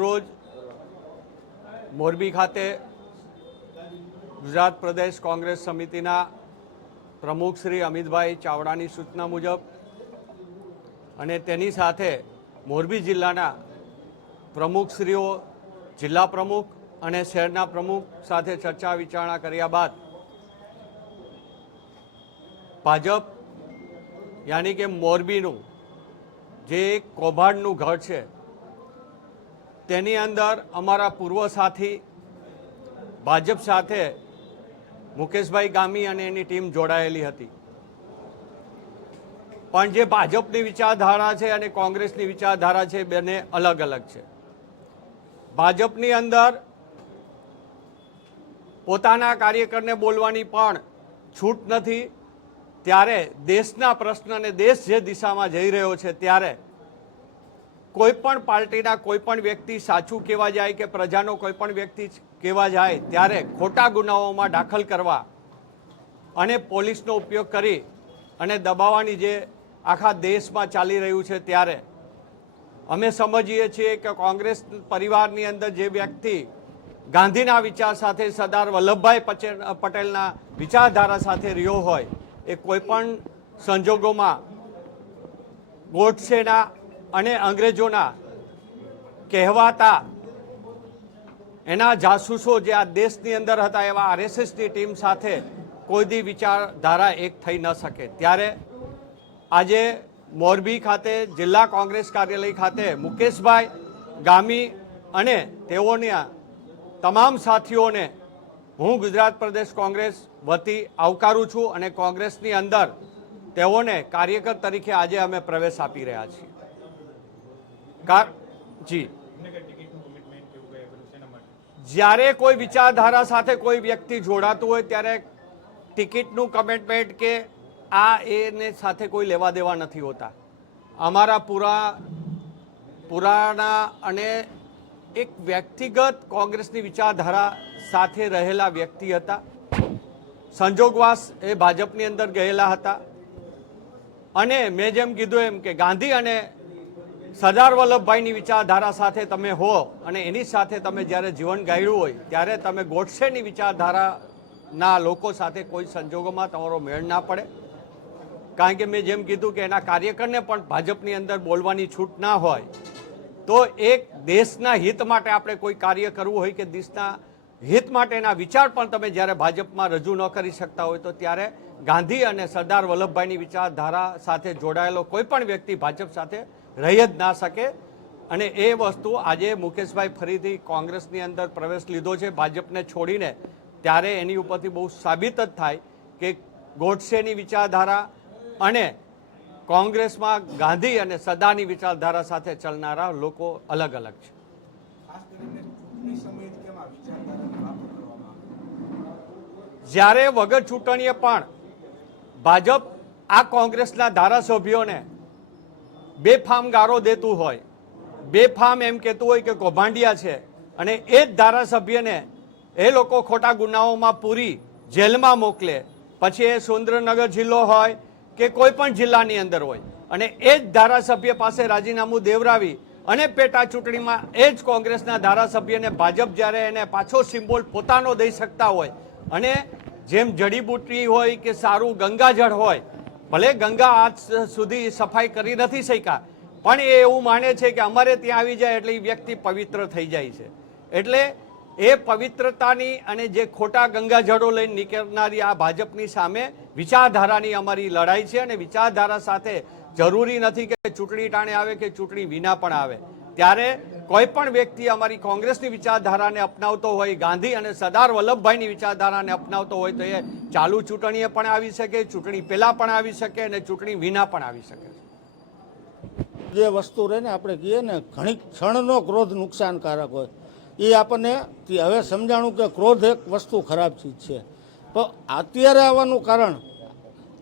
રોજ મોરબી ખાતે ગુજરાત પ્રદેશ કોંગ્રેસ સમિતિના પ્રમુખ શ્રી અમિતભાઈ ચાવડાની સૂચના મુજબ અને તેની સાથે મોરબી જિલ્લાના પ્રમુખશ્રીઓ, જિલ્લા પ્રમુખ અને શહેરના પ્રમુખ સાથે ચર્ચા વિચારણા કર્યા બાદ ભાજપ યાની કે મોરબીનું જે એક કૌભાંડનું ઘર છે તેની અંદર અમારા પૂર્વ સાથી ભાજપ સાથે મુકેશભાઈ ગામી અને એની ટીમ જોડાયેલી હતી, પણ જે ભાજપની વિચારધારા છે અને કોંગ્રેસની વિચારધારા છે બંને અલગ અલગ છે. ભાજપની અંદર પોતાના કાર્યકરને બોલવાની પણ છૂટ નથી, ત્યારે દેશના પ્રશ્ન અને દેશ જે દિશામાં જઈ રહ્યો છે ત્યારે કોઈ પણ પાર્ટીના કોઈ પણ વ્યક્તિ સાચું કહેવા જાય કે પ્રજાનો કોઈ પણ વ્યક્તિ કહેવા જાય ત્યારે ખોટા ગુનાઓમાં દાખલ કરવા અને પોલીસનો ઉપયોગ કરી અને દબાવવાની જે આખા દેશમાં ચાલી રહ્યું છે ત્યારે અમે સમજીએ છીએ કે કોંગ્રેસ પરિવારની અંદર જે વ્યક્તિ ગાંધીના વિચાર સાથે, સરદાર વલ્લભભાઈ પટેલના વિચારધારા સાથે રહ્યો હોય એ કોઈ પણ સંજોગોમાં ગોડસેના અને અંગ્રેજોના કહેવાતા એના જાસૂસો જે આ દેશની અંદર હતા એવા આરએસએસની ટીમ સાથે કોઈ દી વિચારધારા એક થઈ ન શકે. ત્યારે આજે મોરબી ખાતે જિલ્લા કોંગ્રેસ કાર્યાલય ખાતે મુકેશભાઈ ગામી અને તેઓના તમામ સાથીઓને હું ગુજરાત પ્રદેશ કોંગ્રેસ વતી આવકારું છું અને કોંગ્રેસની અંદર તેઓને કાર્યકર તરીકે આજે અમે પ્રવેશ આપી રહ્યા છીએ. જી, જ્યારે કોઈ વિચારધારા સાથે કોઈ વ્યક્તિ જોડાતું હોય ત્યારે ટિકિટનું કમિટમેન્ટ કે આ એને સાથે કોઈ લેવા દેવા નથી હોતા. અમારા પુરાણા અને એક વ્યક્તિગત કોંગ્રેસની વિચારધારા સાથે રહેલા વ્યક્તિ હતા. સંજોગવાસ એ ભાજપની અંદર ગયેલા હતા અને મેં જેમ કીધું એમ કે ગાંધી અને સરદાર વલ્લભભાઈની વિચારધારા સાથે તમે હો અને એની સાથે તમે જ્યારે જીવન ગાળ્યું હોય ત્યારે તમે ગોડસેની વિચારધારાના લોકો સાથે કોઈ સંજોગોમાં તમારો મેળ ના પડે. કારણ કે મેં જેમ કીધું કે એના કાર્યકરને પણ ભાજપની અંદર બોલવાની છૂટ ના હોય તો એક દેશના હિત માટે આપણે કોઈ કાર્ય કરવું હોય કે દેશના હિત માટેના વિચાર પણ તમે જ્યારે ભાજપમાં રજૂ ન કરી શકતા હોય તો ત્યારે ગાંધી અને સરદાર વલ્લભભાઈની વિચારધારા સાથે જોડાયેલો કોઈ પણ વ્યક્તિ ભાજપ સાથે રહી જ ના શકે. અને એ વસ્તુ આજે મુકેશભાઈ ફરીથી કોંગ્રેસની અંદર પ્રવેશ લીધો છે ભાજપને છોડીને, ત્યારે એની ઉપરથી બહુ સાબિત જ થાય કે ગોડસેની વિચારધારા અને કોંગ્રેસમાં ગાંધી અને સરદારની વિચારધારા સાથે ચાલનારા લોકો અલગ અલગ છે. જ્યારે વગર ચૂંટણીએ પણ ભાજપ આ કોંગ્રેસના ધારાસભ્યોને બેફામ ગારો દેતું હોય, બેફામ એમ કહેતું હોય કે કૌભાંડિયા છે અને એ જ ધારાસભ્યને એ લોકો ખોટા ગુનાઓમાં પૂરી જેલમાં મોકલે, પછી એ સુરેન્દ્રનગર જિલ્લો હોય કે કોઈ પણ જિલ્લાની અંદર હોય અને એ જ ધારાસભ્ય પાસે રાજીનામું દેવરાવી અને પેટા ચૂંટણીમાં એ જ કોંગ્રેસના ધારાસભ્યને ભાજપ જ્યારે એને પાછો સિમ્બોલ પોતાનો દઈ શકતા હોય અને જેમ જડીબુટ્ટી હોય કે સારું ગંગાજળ હોય, ભલે ગંગા આજ સુધી સફાઈ કરી નથી શક્યા પણ એ એવું માને છે કે અમારે ત્યાં આવી જાય એટલે એ વ્યક્તિ પવિત્ર થઈ જાય છે. એટલે એ પવિત્રતાની અને જે ખોટા ગંગાજળો લઈને નીકળનારી આ ભાજપની સામે વિચારધારાની અમારી લડાઈ છે અને વિચારધારા સાથે જરૂરી નથી કે ચૂંટણી ટાણે આવે કે ચૂંટણી વિના પણ આવે. ત્યારે કોઈ પણ વ્યક્તિ અમારી કોંગ્રેસની વિચારધારાને અપનાવતો હોય, ગાંધી અને સરદાર વલ્લભભાઈની વિચારધારાને અપનાવતો હોય તો એ ચાલુ ચૂંટણીએ પણ આવી શકે, ચૂંટણી પહેલાં પણ આવી શકે અને ચૂંટણી વિના પણ આવી શકે. જે વસ્તુ રહે ને આપણે કહીએ ને ઘણી ક્ષણનો ક્રોધ નુકસાનકારક હોય એ આપણને હવે સમજાણું કે ક્રોધ એક વસ્તુ ખરાબ ચીજ છે. તો અત્યારે આવવાનું કારણ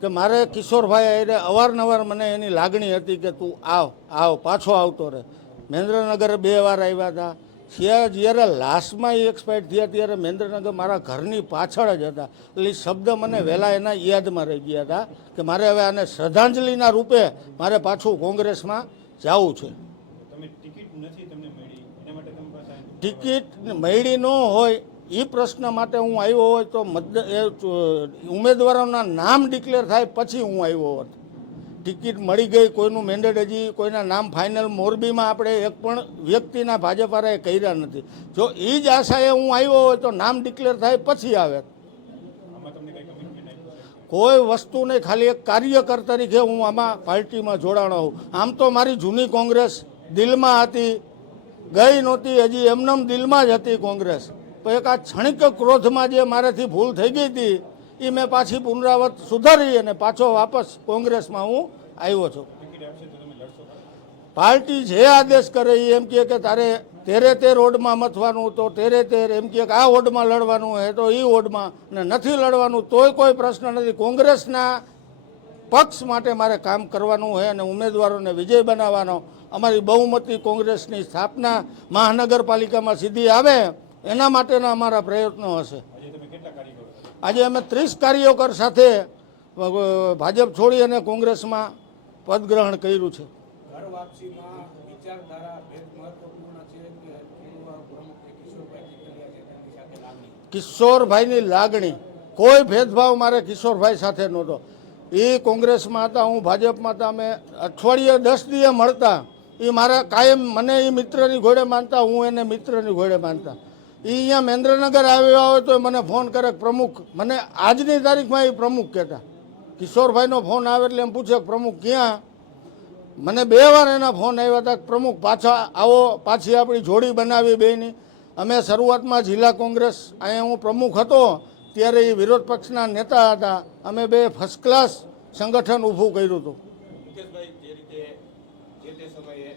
કે મારે કિશોરભાઈ એટલે અવારનવાર મને એની લાગણી હતી કે તું આવ પાછો આવતો રહે. મહેન્દ્રનગર 2 વાર આવ્યા હતા. જ્યારે લાસ્ટમાં એ એક્સપાયર થયા ત્યારે મહેન્દ્રનગર મારા ઘરની પાછળ જ હતા. એટલે એ શબ્દ મને વહેલા એના યાદમાં રહી ગયા હતા કે મારે હવે આને શ્રદ્ધાંજલિના રૂપે મારે પાછું કોંગ્રેસમાં જવું છે. તમે ટિકિટ નથી તમને મળી એના માટે તમે ટિકિટ મળી ન હોય એ પ્રશ્ન માટે હું આવ્યો હોય તો ઉમેદવારોના નામ ડિક્લેર થાય પછી હું આવ્યો હોત. ટિકિટ મળી ગઈ, કોઈનું મેન્ડેટ હજી કોઈના નામ ફાઇનલ મોરબીમાં આપણે એક પણ વ્યક્તિના ભાજપવાળાએ કર્યા નથી. જો એ જ આશાએ હું આવ્યો હોય તો નામ ડિક્લેર થાય પછી આવે. કોઈ વસ્તુ નહીં, ખાલી એક કાર્યકર તરીકે હું આમાં પાર્ટીમાં જોડાણો હોઉં. આમ તો મારી જૂની કોંગ્રેસ દિલમાં હતી, ગઈ નહોતી, હજી એમનેમ દિલમાં જ હતી કોંગ્રેસ. પણ એક આ ક્ષણિક ક્રોધમાં જે મારાથી ભૂલ થઈ ગઈ હતી એ મેં પાછી પુનરાવર્ત સુધારી અને પાછો વાપસ કોંગ્રેસમાં હું આવ્યો છું. પાર્ટી જે આદેશ કરે એ એમ કહે કે તારે તેરે તેર વોર્ડમાં મથવાનું, તો તેરે તેર એમ કહે કે આ વોર્ડમાં લડવાનું હોય તો એ વોર્ડમાં, ને નથી લડવાનું તોય કોઈ પ્રશ્ન નથી. કોંગ્રેસના પક્ષ માટે મારે કામ કરવાનું હોય અને ઉમેદવારોને વિજય બનાવવાનો. અમારી બહુમતી કોંગ્રેસની સ્થાપના મહાનગરપાલિકામાં સીધી આવે એના માટેના અમારા પ્રયત્નો હશે. આજે અમે 30 કાર્યકર સાથે ભાજપ છોડી અને કોંગ્રેસમાં પદગ્રહણ કર્યું છે. કિશોરભાઈની લાગણી, કોઈ ભેદભાવ મારે કિશોરભાઈ સાથે નહોતો. એ કોંગ્રેસમાં હતા, હું ભાજપમાં હતા. અમે અઠવાડિયે 10 દિવસે મળતા. એ મારા કાયમ મને એ મિત્રની ઘોડે માનતા, હું એને મિત્રની ઘોડે માનતા. એ અહીંયા મહેન્દ્રનગર આવ્યા હોય તો મને ફોન કરે પ્રમુખ, મને આજની તારીખમાં એ પ્રમુખ કહેતા. કિશોરભાઈનો ફોન આવે એટલે એમ પૂછે પ્રમુખ ક્યાં. મને 2 વાર એના ફોન આવ્યા હતા, પ્રમુખ પાછા આવો, પાછી આપણી જોડી બનાવી બેની. અમે શરૂઆતમાં જિલ્લા કોંગ્રેસ અહીંયા હું પ્રમુખ હતો ત્યારે એ વિરોધ પક્ષના નેતા હતા. અમે 2 ફર્સ્ટ ક્લાસ સંગઠન ઊભું કર્યું હતું. મુકેશભાઈ, જે રીતે જે તે સમયે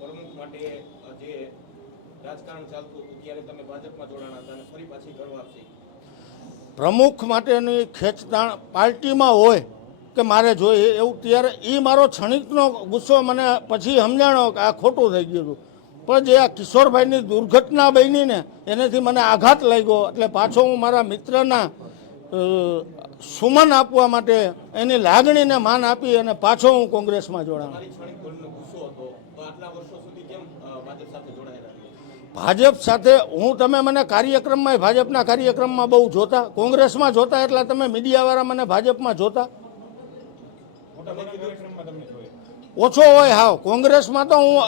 પ્રમુખ માટે જે રાજકારણ ચાલતું હતું ત્યારે તમે ભાજપમાં જોડાણા હતા અને ફરી પાછી ઘર વાપસી. પ્રમુખ માટેની ખેંચતાણ પાર્ટીમાં હોય કે મારે જોઈએ એવું, ત્યારે એ મારો ક્ષણિકનો ગુસ્સો મને પછી સમજાણો કે આ ખોટું થઈ ગયું હતું. પણ જે આ કિશોરભાઈની દુર્ઘટના બની ને એનાથી મને આઘાત લાગ્યો એટલે પાછો હું મારા મિત્રના સુમન આપવા માટે એની લાગણીને માન આપી અને પાછો હું કોંગ્રેસમાં જોડાયો. તમારી ક્ષણિક ભૂલનો ગુસ્સો હતો તો આટલા વર્ષો સુધી કેમ ભાજપ સાથે જોડાયેલા? ભાજપ સાથે હું, તમે મને કાર્યક્રમમાં, ભાજપના કાર્યક્રમમાં બહુ જોતા, કોંગ્રેસમાં જોતા, એટલે તમે મીડિયાવાળા મને ભાજપમાં જોતા ઓછો હોય. હાવ કોંગ્રેસમાં તો હું